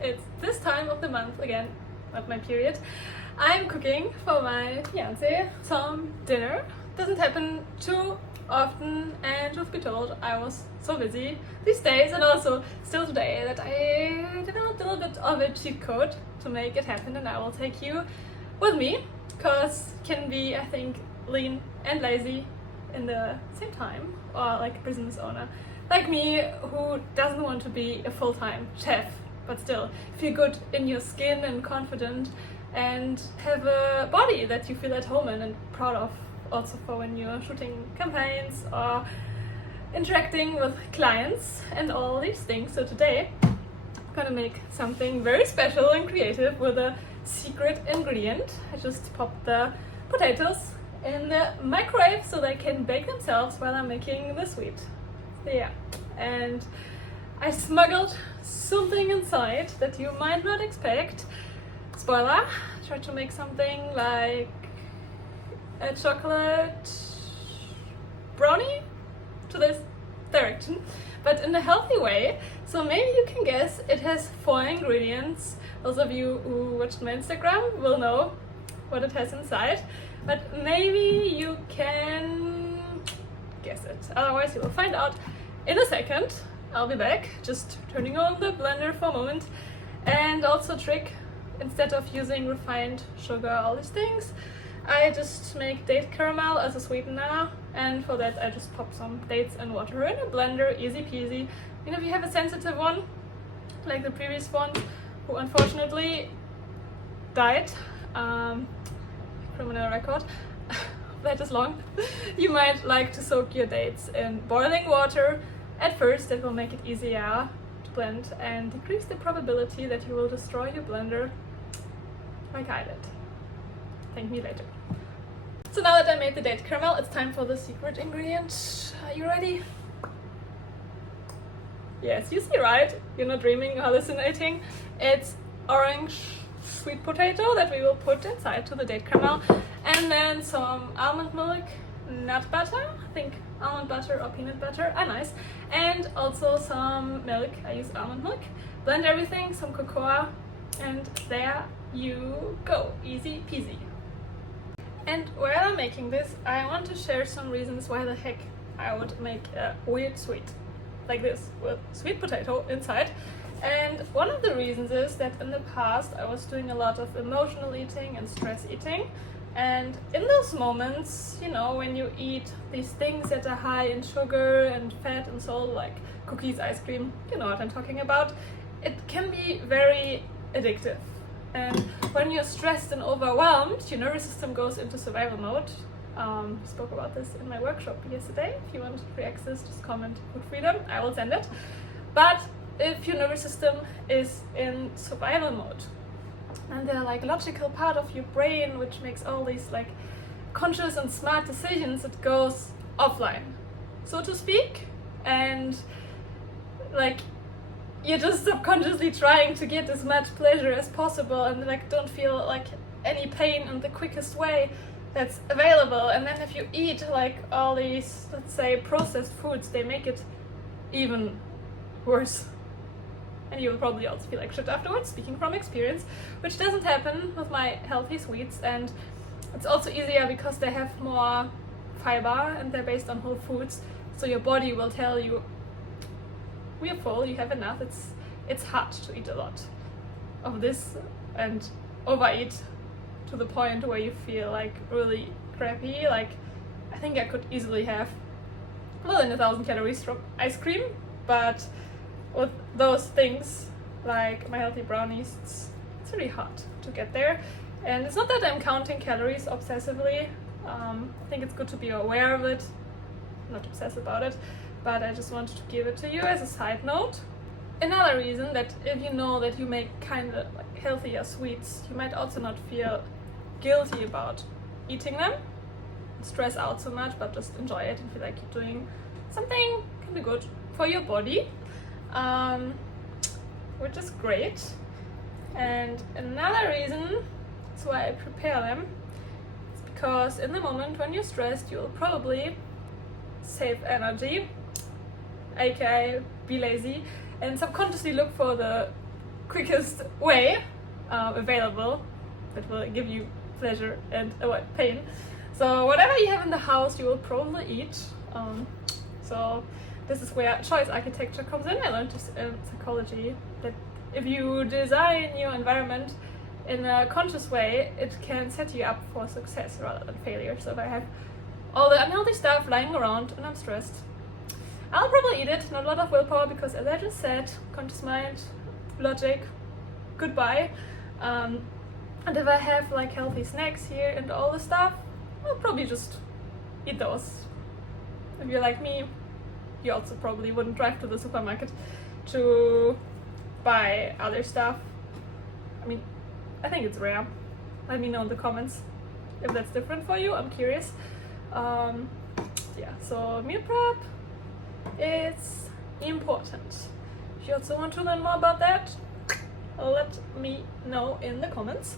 it's this time of the month again, not my period. I'm cooking for my fiance some dinner. Doesn't happen too often, and truth be told, I was so busy these days and also still today that I developed a little bit of a cheat code to make it happen, and I will take you with me, because can be, I think, lean and lazy in the same time, or like a business owner like me who doesn't want to be a full-time chef, but still feel good in your skin and confident and have a body that you feel at home in and proud of, also for when you're shooting campaigns or interacting with clients and all these things. So today I'm gonna make something very special and creative with a secret ingredient. I just popped the potatoes in the microwave so they can bake themselves while I'm making the sweet. Yeah, and I smuggled something inside that you might not expect. Spoiler, try to make something like a chocolate brownie to this direction, but in a healthy way. So maybe you can guess it has 4 ingredients. Those of you who watched my Instagram will know what it has inside, but maybe you can guess it. Otherwise you will find out in a second. I'll be back, just turning on the blender for a moment. And also trick, instead of using refined sugar, all these things, I just make date caramel as a sweetener, and for that I just pop some dates and water in a blender, easy peasy. You know, if you have a sensitive one, like the previous one, who unfortunately died, criminal record, that is long, you might like to soak your dates in boiling water. At first, that will make it easier to blend and decrease the probability that you will destroy your blender like I did. Thank me later. So now that I made the date caramel, it's time for the secret ingredient. Are you ready? Yes, you see right? You're not dreaming or hallucinating. It's orange sweet potato that we will put inside to the date caramel, and then some almond milk, nut butter, I think almond butter or peanut butter are nice, and also some milk. I use almond milk. Blend everything, some cocoa, and there you go, easy peasy. And while I'm making this, I want to share some reasons why the heck I would make a weird sweet like this with sweet potato inside. And one of the reasons is that in the past I was doing a lot of emotional eating and stress eating. And in those moments, you know, when you eat these things that are high in sugar and fat and salt, like cookies, ice cream, you know what I'm talking about, it can be very addictive. And when you're stressed and overwhelmed, your nervous system goes into survival mode. Spoke about this in my workshop yesterday. If you want free access, just comment Food Freedom, I will send it. But if your nervous system is in survival mode, and they're like logical part of your brain which makes all these like conscious and smart decisions, it goes offline, so to speak, and like you're just subconsciously trying to get as much pleasure as possible and like don't feel like any pain in the quickest way that's available. And then if you eat like all these, let's say, processed foods, they make it even worse. And you will probably also feel like shit afterwards, speaking from experience, which doesn't happen with my healthy sweets. And it's also easier because they have more fiber and they're based on whole foods. So your body will tell you, we are full, you have enough. It's hard to eat a lot of this and overeat to the point where you feel like really crappy. Like, I think I could easily have more than 1,000 calories from ice cream, but with those things like my healthy brownies, it's really hard to get there. And it's not that I'm counting calories obsessively. I think it's good to be aware of it, not obsess about it, but I just wanted to give it to you as a side note. Another reason that if you know that you make kind of like healthier sweets, you might also not feel guilty about eating them, stress out so much, but just enjoy it and feel like you're doing something kind of good for your body, which is great. And another reason that's why I prepare them is because in the moment when you're stressed, you'll probably save energy, aka be lazy, and subconsciously look for the quickest way available that will give you pleasure and avoid pain. So whatever you have in the house, you will probably eat. So this is where choice architecture comes in. I learned this in psychology, that if you design your environment in a conscious way, it can set you up for success rather than failure. So if I have all the unhealthy stuff lying around and I'm stressed, I'll probably eat it. Not a lot of willpower, because as I just said, conscious mind, logic, goodbye. And if I have like healthy snacks here and all the stuff, I'll probably just eat those. If you're like me, you also probably wouldn't drive to the supermarket to buy other stuff. I mean, I think it's rare. Let me know in the comments if that's different for you. I'm curious. Yeah, so meal prep, it's important. If you also want to learn more about that, let me know in the comments.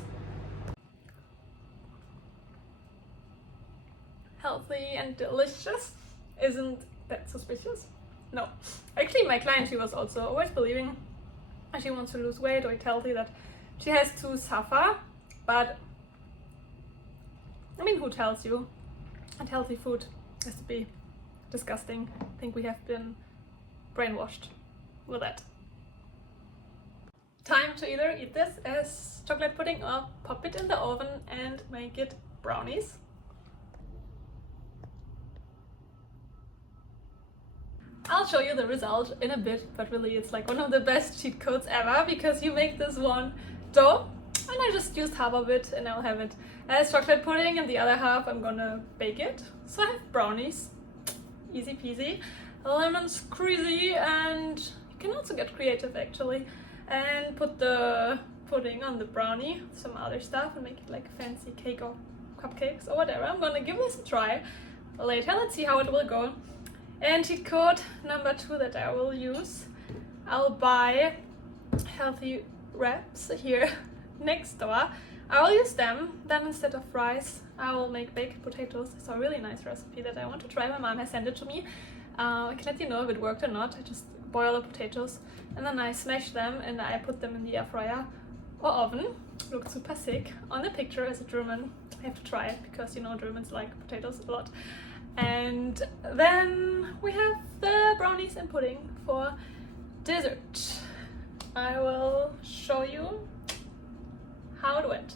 Healthy and delicious, isn't that suspicious? No. Actually, my client, she was also always believing she wants to lose weight or eat healthy, that she has to suffer. But I mean, who tells you that healthy food has to be disgusting? I think we have been brainwashed with that. Time to either eat this as chocolate pudding or pop it in the oven and make it brownies. I'll show you the result in a bit, but really it's like one of the best cheat codes ever, because you make this one dough and I just used half of it and I'll have it as chocolate pudding and the other half I'm gonna bake it. So I have brownies, easy peasy, lemon squeezy, and you can also get creative actually and put the pudding on the brownie, some other stuff, and make it like a fancy cake or cupcakes or whatever. I'm gonna give this a try later, let's see how it will go. And cheat code number 2 that I will use, I'll buy healthy wraps here next door. I will use them, then instead of fries I will make baked potatoes. It's a really nice recipe that I want to try. My mom has sent it to me. I can let you know if it worked or not. I just boil the potatoes and then I smash them and I put them in the air fryer or oven. Looked super sick. On the picture as a German, I have to try it because you know Germans like potatoes a lot. And then we have the brownies and pudding for dessert. I will show you how it went.